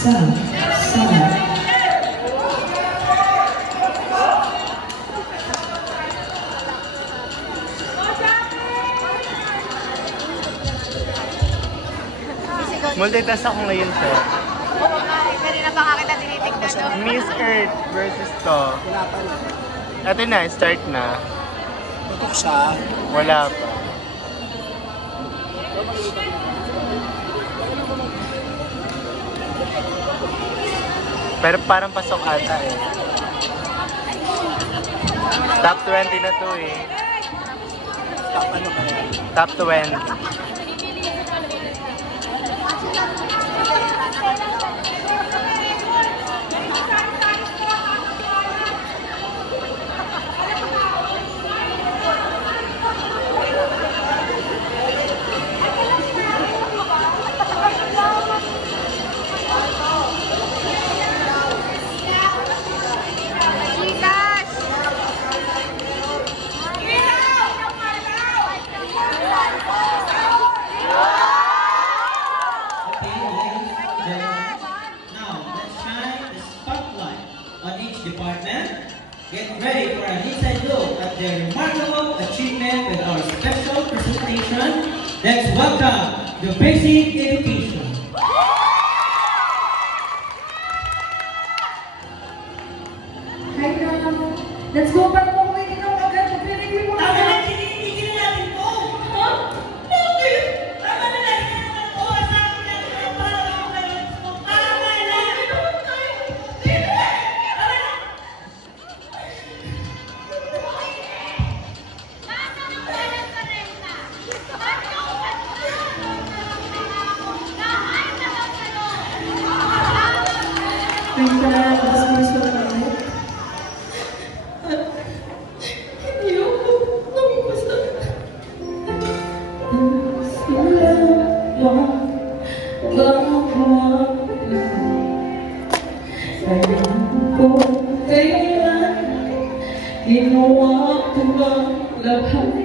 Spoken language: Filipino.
Multitask ako ngayon, sir. Oo nga, pwede na ba kita tinitignan doon? Miss Earth versus to. Ito na, start na. Tutok siya. Wala pa. Pero parang pasok ata eh. Top 20 na to eh. Top ano kaya? Top 20. Get ready for an inside look at their remarkable achievement with our special presentation. Let's welcome the Basic Education. Hi, Ram. Let's go back home. Wait, ikaw agad. Mag-review mo na. Tigil natin po! Ha? Bakit? Tama na natin naman po. Asabi natin na para ako kayo. Tama na! Ano kayo? Dito na! Tama na! Ginawa ko bang lahat